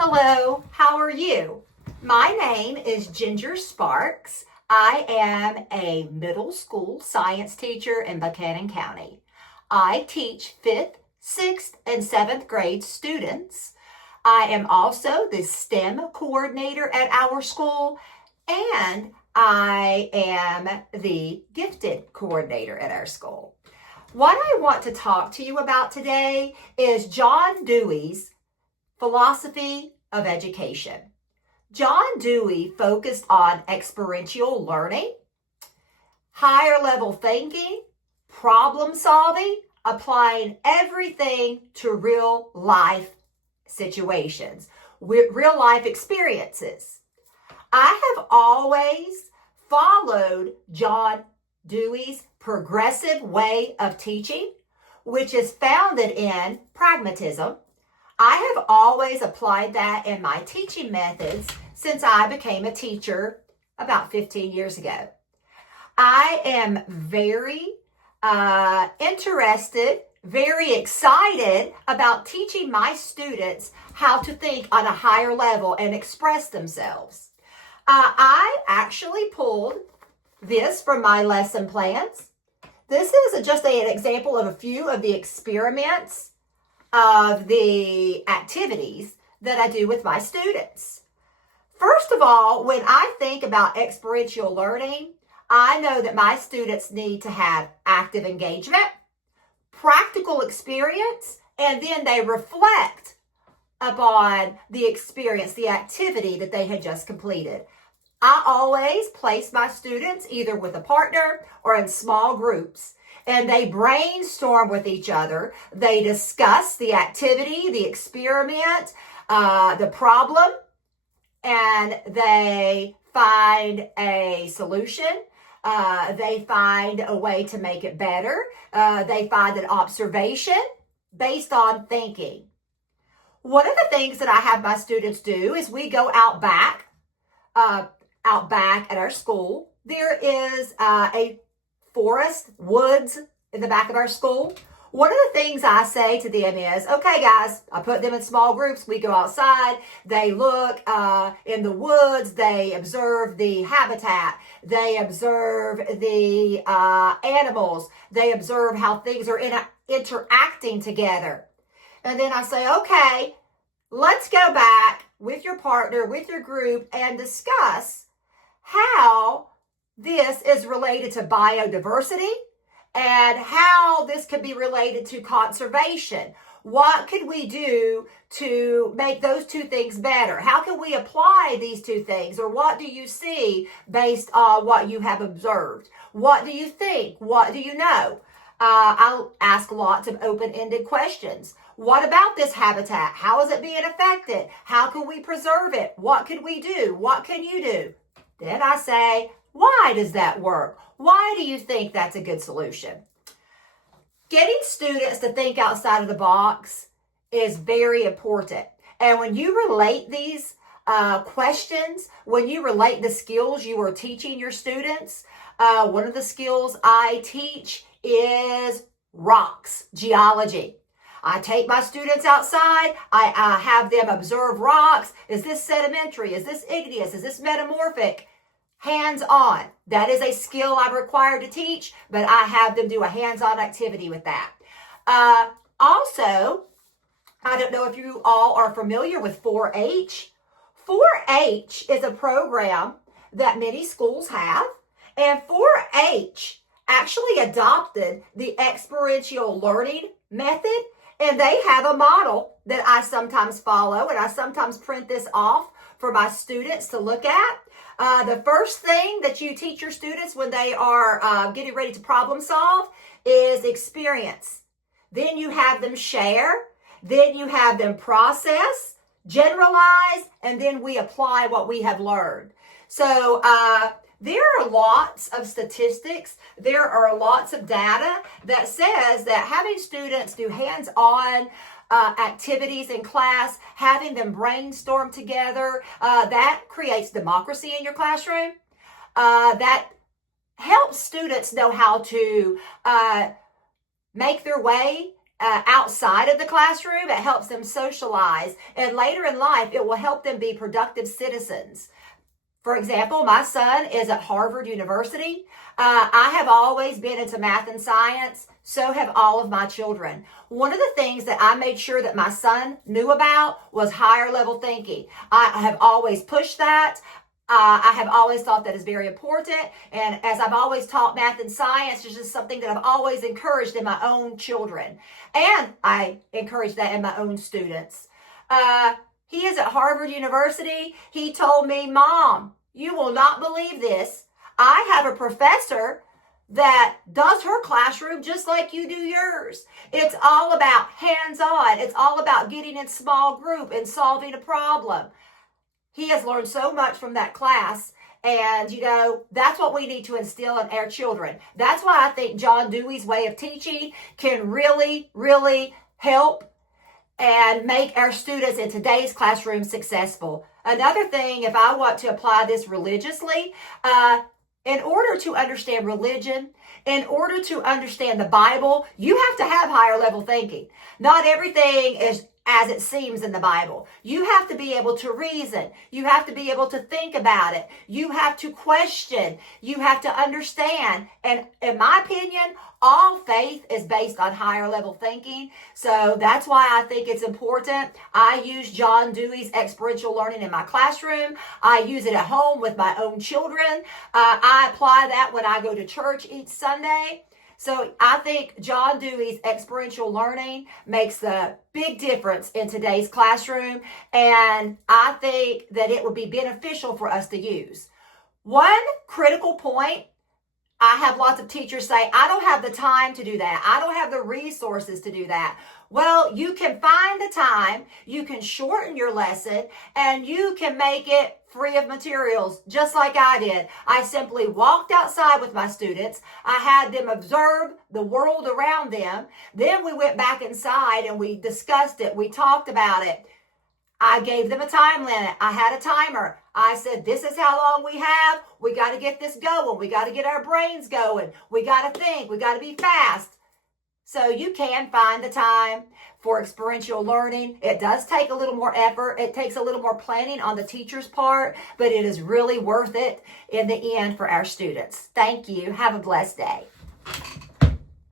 Hello, how are you? My name is Ginger Sparks. I am a middle school science teacher in Buchanan County. I teach 5th, 6th, and 7th grade students. I am also the STEM coordinator at our school, and I am the gifted coordinator at our school. What I want to talk to you about today is John Dewey's philosophy of education. John Dewey focused on experiential learning, higher level thinking, problem solving, applying everything to real life situations, with real life experiences. I have always followed John Dewey's progressive way of teaching, which is founded in pragmatism. I have always applied that in my teaching methods since I became a teacher about 15 years ago. I am very interested, very excited about teaching my students how to think on a higher level and express themselves. I actually pulled this from my lesson plans. This is just an example of a few of the experiments of the activities that I do with my students. First of all, when I think about experiential learning, I know that my students need to have active engagement, practical experience, and then they reflect upon the experience, the activity that they had just completed. I always place my students either with a partner or in small groups, and they brainstorm with each other. They discuss the activity, the experiment, the problem, and they find a solution. They find a way to make it better. They find an observation based on thinking. One of the things that I have my students do is we go out back at our school. There is a forest, woods in the back of our school. One of the things I say to them is, okay guys, I put them in small groups. We go outside, they look in the woods, they observe the habitat, they observe the animals, they observe how things are interacting together. And then I say, okay, let's go back with your partner, with your group, and discuss how this is related to biodiversity and how this could be related to conservation. What could we do to make those two things better? How can we apply these two things? Or what do you see based on what you have observed? What do you think? What do you know? I'll ask lots of open-ended questions. What about this habitat? How is it being affected? How can we preserve it? What could we do? What can you do? Then I say, why does that work? Why do you think that's a good solution? Getting students to think outside of the box is very important. And when you relate these questions, when you relate the skills you are teaching your students, one of the skills I teach is rocks, geology. I take my students outside. I have them observe rocks. Is this sedimentary? Is this igneous? Is this metamorphic? Hands-on. That is a skill I'm required to teach, but I have them do a hands-on activity with that. Also, I don't know if you all are familiar with 4-H. 4-H is a program that many schools have, and 4-H actually adopted the experiential learning method, and they have a model that I sometimes follow, and I sometimes print this off for my students to look at. The first thing that you teach your students when they are getting ready to problem solve is experience. Then you have them share. Then you have them process, generalize, and then we apply what we have learned. So there are lots of statistics. There are lots of data that says that having students do hands-on activities in class, having them brainstorm together, that creates democracy in your classroom. That helps students know how to make their way outside of the classroom. It helps them socialize. And later in life, it will help them be productive citizens. For example, my son is at Harvard University. I have always been into math and science. So have all of my children. One of the things that I made sure that my son knew about was higher level thinking. I have always pushed that. I have always thought that is very important. And as I've always taught math and science, it's just something that I've always encouraged in my own children. And I encourage that in my own students. He is at Harvard University. He told me, Mom, you will not believe this. I have a professor that does her classroom just like you do yours. It's all about hands-on. It's all about getting in small group and solving a problem. He has learned so much from that class. And, that's what we need to instill in our children. That's why I think John Dewey's way of teaching can really, really help and make our students in today's classroom successful. Another thing, if I want to apply this religiously, in order to understand religion, in order to understand the Bible, you have to have higher level thinking. Not everything is as it seems in the Bible. You have to be able to reason. You have to be able to think about it. You have to question. You have to understand. And in my opinion, all faith is based on higher level thinking. So that's why I think it's important. I use John Dewey's experiential learning in my classroom. I use it at home with my own children. I apply that when I go to church each Sunday. So I think John Dewey's experiential learning makes a big difference in today's classroom, and I think that it would be beneficial for us to use. One critical point, I have lots of teachers say, I don't have the time to do that. I don't have the resources to do that. Well, you can find the time, you can shorten your lesson, and you can make it free of materials, just like I did. I simply walked outside with my students. I had them observe the world around them. Then we went back inside and we discussed it. We talked about it. I gave them a time limit. I had a timer. I said, this is how long we have. We got to get this going. We got to get our brains going. We got to think. We got to be fast. So you can find the time for experiential learning. It does take a little more effort. It takes a little more planning on the teacher's part, but it is really worth it in the end for our students. Thank you. Have a blessed day.